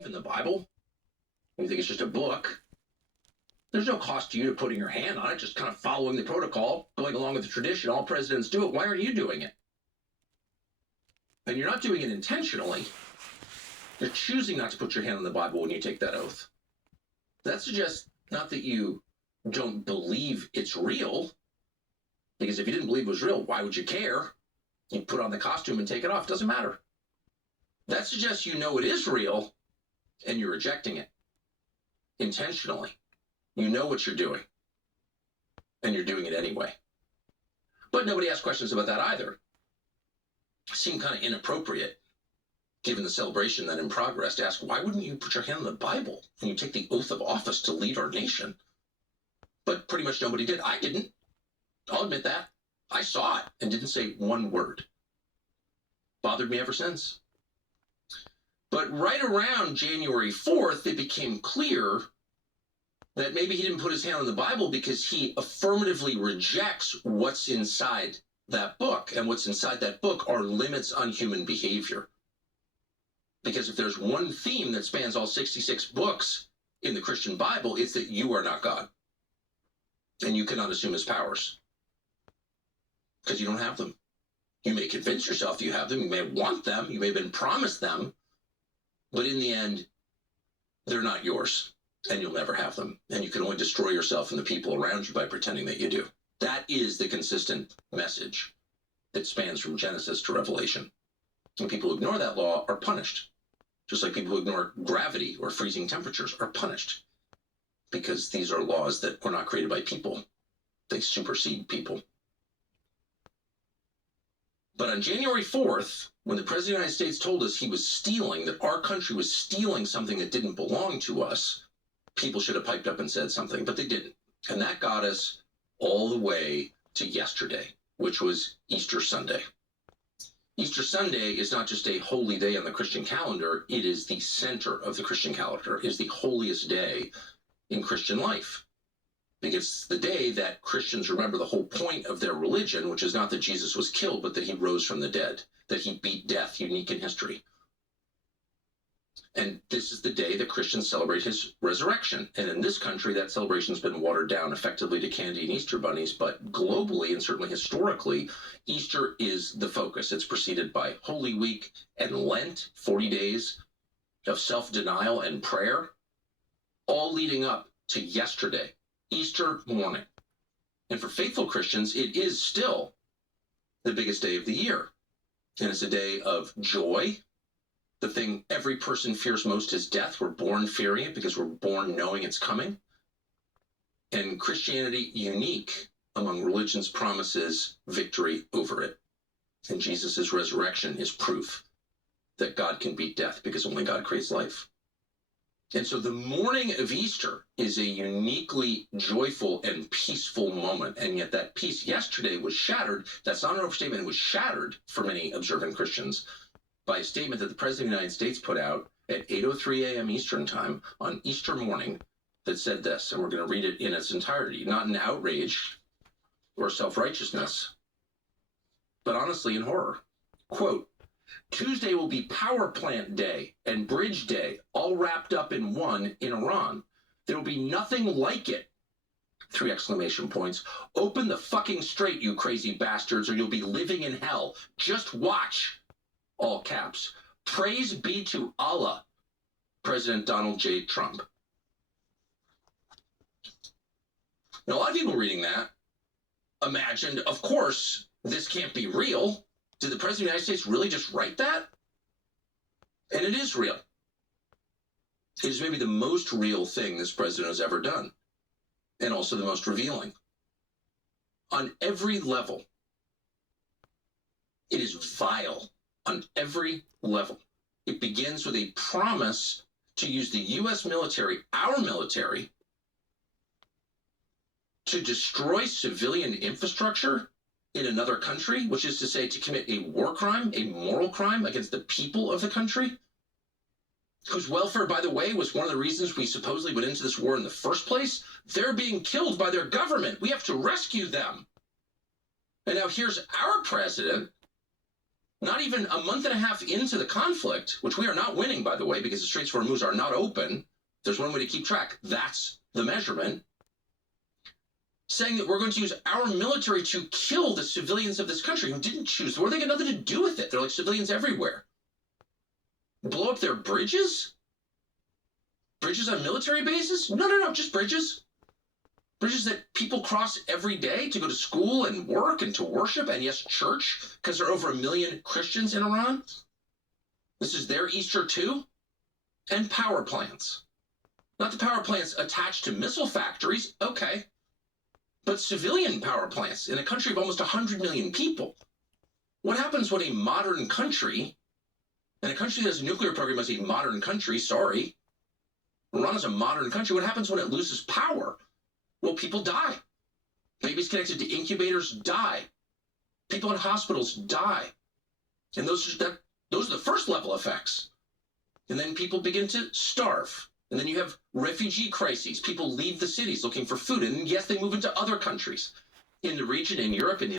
in the Bible. You think it's just a book. There's no cost to you to putting your hand on it, just kind of following the protocol, going along with the tradition. All presidents do it. Why aren't you doing it? And you're not doing it intentionally. You're choosing not to put your hand on the Bible when you take that oath. That suggests not that you don't believe it's real, because if you didn't believe it was real, why would you care? You put on the costume and take it off. It doesn't matter. That suggests you know it is real and you're rejecting it intentionally. You know what you're doing and you're doing it anyway. But nobody asked questions about that either. It seemed kind of inappropriate, given the celebration that in progress, to ask, why wouldn't you put your hand on the Bible when you take the oath of office to lead our nation? But pretty much nobody did. I didn't. I'll admit that. I saw it and didn't say one word. Bothered me ever since. But right around January 4th, it became clear that maybe he didn't put his hand on the Bible because he affirmatively rejects what's inside that book. And what's inside that book are limits on human behavior. Because if there's one theme that spans all 66 books in the Christian Bible, it's that you are not God. And you cannot assume his powers. Because you don't have them. You may convince yourself you have them. You may want them. You may have been promised them. But in the end, they're not yours. And you'll never have them. And you can only destroy yourself and the people around you by pretending that you do. That is the consistent message that spans from Genesis to Revelation. And people who ignore that law are punished. Just like people who ignore gravity or freezing temperatures are punished. Because these are laws that were not created by people. They supersede people. But on January 4th, when the President of the United States told us he was stealing, that our country was stealing something that didn't belong to us, people should have piped up and said something, but they didn't. And that got us all the way to yesterday, which was Easter Sunday. Easter Sunday is not just a holy day on the Christian calendar, it is the center of the Christian calendar. It is the holiest day in Christian life. Because it's the day that Christians remember the whole point of their religion, which is not that Jesus was killed, but that he rose from the dead, that he beat death, unique in history. And this is the day that Christians celebrate his resurrection. And in this country, that celebration's been watered down effectively to candy and Easter bunnies, but globally and certainly historically, Easter is the focus. It's preceded by Holy Week and Lent, 40 days of self-denial and prayer, all leading up to yesterday, Easter morning. And for faithful Christians, it is still the biggest day of the year. And it's a day of joy. The thing every person fears most is death. We're born fearing it because we're born knowing it's coming. And Christianity, unique among religions, promises victory over it. And Jesus' resurrection is proof that God can beat death because only God creates life. And so the morning of Easter is a uniquely joyful and peaceful moment. And yet that peace yesterday was shattered. That's not an overstatement. It was shattered for many observant Christians by a statement that the President of the United States put out at 8:03 a.m. Eastern time on Easter morning that said this, and we're going to read it in its entirety, not in outrage or self-righteousness, but honestly in horror. Quote, Tuesday will be power plant day and bridge day, all wrapped up in one in Iran. There will be nothing like it. 3 exclamation points. Open the fucking straight, you crazy bastards, or you'll be living in hell. Just watch. All caps. Praise be to Allah, President Donald J. Trump. Now, a lot of people reading that imagined, of course, this can't be real. Did the President of the United States really just write that? And it is real. It is maybe the most real thing this president has ever done, and also the most revealing. On every level, it is vile. On every level. It begins with a promise to use the U.S. military, our military, to destroy civilian infrastructure in another country, which is to say to commit a war crime, a moral crime against the people of the country, whose welfare, by the way, was one of the reasons we supposedly went into this war in the first place. They're being killed by their government. We have to rescue them. And now here's our president Not even a month and a half into the conflict, which we are not winning, by the way, because the Straits of Hormuz are not open. There's one way to keep track. That's the measurement. Saying that we're going to use our military to kill the civilians of this country who didn't choose the war. They got nothing to do with it. They're like civilians everywhere. Blow up their bridges? Bridges on military bases? No, just bridges. Bridges that people cross every day to go to school and work and to worship, and yes, church, because there are over 1 million Christians in Iran. This is their Easter too. And power plants. Not the power plants attached to missile factories, okay, but civilian power plants in a country of almost 100 million people. What happens when a modern country, and a country that has a nuclear program is a modern country, sorry, Iran is a modern country, what happens when it loses power? Well, people die. Babies connected to incubators die. People in hospitals die. And those are the first level effects. And then people begin to starve. And then you have refugee crises. People leave the cities looking for food. And yes, they move into other countries in the region, in Europe, in